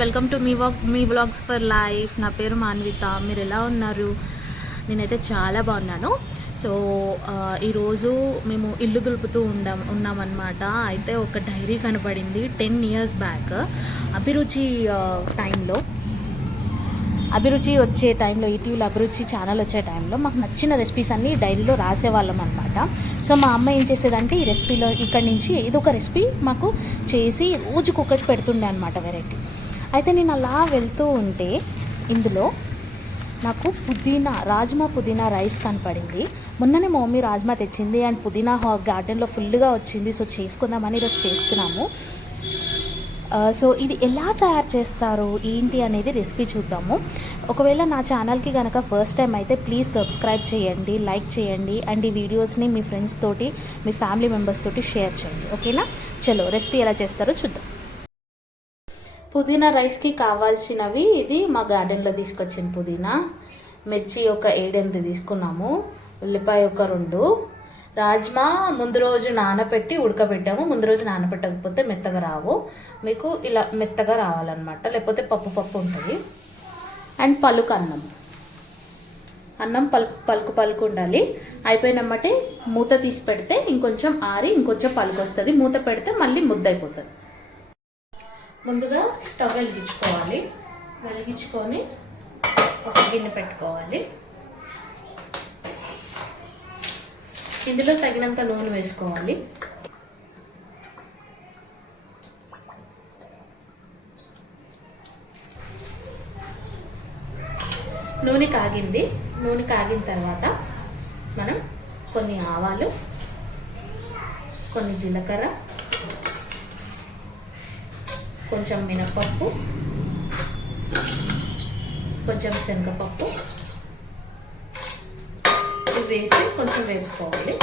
Welcome to me vlogs for life. నా పేరు మాన్విత. మీరు ఎలా ఉన్నారు? నేనైతే చాలా బాగున్నాను. సో ఈరోజు మేము ఇల్లు దులుపుతూ ఉన్నామన్నమాట. అయితే ఒక డైరీ కనపడింది 10 years బ్యాక్. అభిరుచి టైంలో, అభిరుచి వచ్చే టైంలో, ఈటీవీలో అభిరుచి ఛానల్ వచ్చే టైంలో మాకు నచ్చిన రెసిపీస్ అన్నీ డైరీలో రాసేవాళ్ళం అనమాట. సో మా అమ్మ ఏం చేసేదంటే ఈ రెసిపీలో ఇక్కడి నుంచి ఏదో ఒక రెసిపీ మాకు చేసి రోజుకొకటి పెడుతుండే అనమాట, వెరైటీ. అయితే నేను అలా వెళ్తూ ఉంటే ఇందులో నాకు రాజ్మా పుదీనా రైస్ కనపడింది. మొన్ననే మా మమ్మీ రాజ్మా తెచ్చింది అండ్ పుదీనా గార్డెన్లో ఫుల్గా వచ్చింది. సో చేసుకుందామని ఈరోజు చేస్తున్నాము. సో ఇది ఎలా తయారు చేస్తారు ఏంటి అనేది రెసిపీ చూద్దాము. ఒకవేళ నా ఛానల్కి కనుక ఫస్ట్ టైం అయితే ప్లీజ్ సబ్స్క్రైబ్ చేయండి, లైక్ చేయండి అండ్ ఈ వీడియోస్ని మీ ఫ్రెండ్స్ తోటి, మీ ఫ్యామిలీ మెంబర్స్ తోటి షేర్ చేయండి. ఓకేనా? చలో రెసిపీ ఎలా చేస్తారో చూద్దాం. పుదీనా రైస్కి కావాల్సినవి, ఇది మా గార్డెన్లో తీసుకొచ్చిన పుదీనా, మిర్చి ఒక 7-8 తీసుకున్నాము, ఉల్లిపాయ ఒక 2, రాజ్మా ముందు రోజు నానబెట్టి ఉడకబెట్టాము. ముందు రోజు నానబెట్టకపోతే మెత్తగా రావు, మీకు ఇలా మెత్తగా రావాలన్నమాట, లేకపోతే పప్పు ఉంటుంది. అండ్ పలుకు అన్నం పలుకు ఉండాలి. అయిపోయినమ్మటే మూత తీసి పెడితే ఇంకొంచెం ఆరి ఇంకొంచెం పలుకు వస్తుంది. మూత పెడితే మళ్ళీ ముద్ద అయిపోతుంది. ముందుగా స్టవ్ వెలిగించుకొని ఒక గిన్నె పెట్టుకోవాలి. ఇందులో తగినంత నూనె వేసుకోవాలి. నూనె కాగిన తర్వాత మనం కొన్ని ఆవాలు, కొన్ని జీలకర్ర, కొంచెం మినపప్పు, కొంచెం శనగపప్పు వేసి కొంచెం వేపుకోవాలి.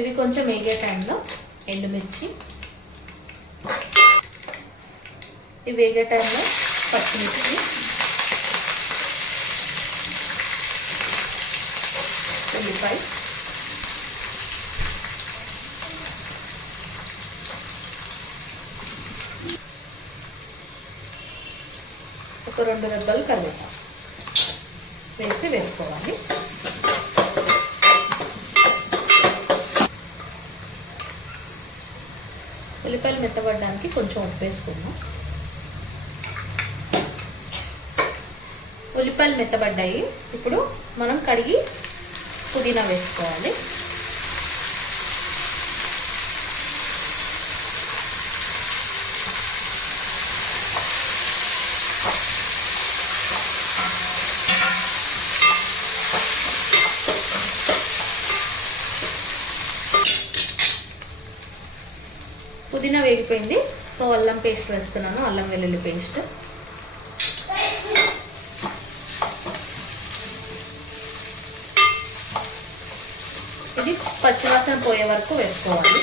ఇవి కొంచెం వేగే టైంలో ఎండుమిర్చి, ఇవి వేగే టైంలో పచ్చిమిర్చి, ఉల్లిపాయ, ఒక 2 రెబ్బలు కరివేపాకు వేసి వేసుకోవాలి. ఉల్లిపాయలు మెత్తబడడానికి కొంచెం ఉప్పు వేసుకుందాం. ఉల్లిపాయలు మెత్తబడ్డాయి. ఇప్పుడు మనం కడిగి పుదీనా వేసుకోవాలి. పుదీనా వేగిపోయింది. సో అల్లం పేస్ట్ వేస్తున్నాను, అల్లం వెల్లుల్లి పేస్ట్. ఇది పచ్చివాసన పోయే వరకు వేసుకోవాలి.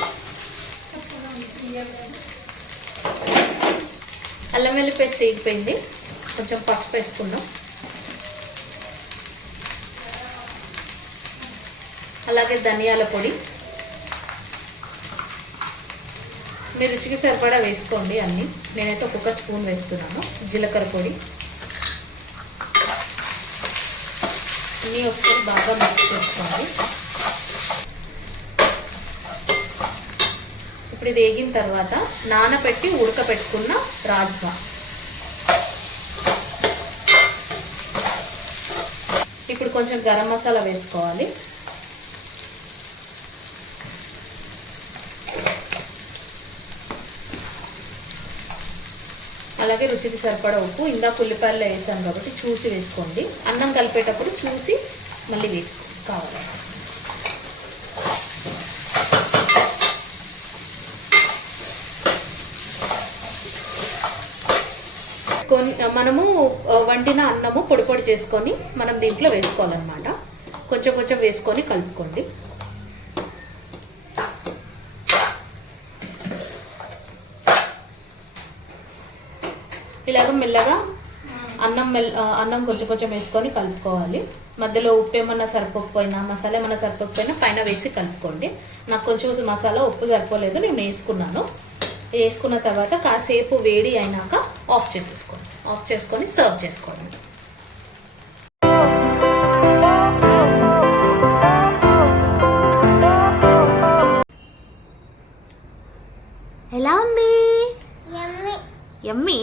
అల్లం వెల్లుల్లి పేస్ట్ వేగిపోయింది. కొంచెం పసుపు వేసుకుందాం. అలాగే ధనియాల పొడి, మీ రుచికి సరిపడా వేసుకోండి అన్నీ. నేనైతే ఒక్కొక్క స్పూన్ వేస్తున్నాను. జీలకర్ర పొడి అన్నీ ఒకసారి బాగా మిక్స్ చేసుకోండి. ఇప్పుడు ఇది వేగిన తర్వాత నానబెట్టి ఉడకబెట్టుకున్న రాజ్మా, ఇప్పుడు కొంచెం గరం మసాలా వేసుకోవాలి. అలాగే రుచికి సరిపడా ఉప్పు. ఇందాక ఉల్లిపాయలు వేసాను కాబట్టి చూసి వేసుకోండి. అన్నం కలిపేటప్పుడు చూసి మళ్ళీ కావాలి. మనము వండిన అన్నము పొడి చేసుకొని మనం దీంట్లో వేసుకోవాలన్నమాట. కొంచెం వేసుకొని కలుపుకోండి. ఇలాగ మెల్లగా అన్నం కొంచెం కొంచెం వేసుకొని కలుపుకోవాలి. మధ్యలో ఉప్పు ఏమన్నా సరిపోకపోయినా, మసాలా ఏమన్నా సరిపోకపోయినా పైన వేసి కలుపుకోండి. నాకు కొంచెం మసాలా ఉప్పు సరిపోలేదు, నేను వేసుకున్నాను. వేసుకున్న తర్వాత కాసేపు వేడి అయినాక ఆఫ్ చేసేసుకోండి. ఆఫ్ చేసుకొని సర్వ్ చేసుకోండి. ఎలా ఉంది? యమ్మీ.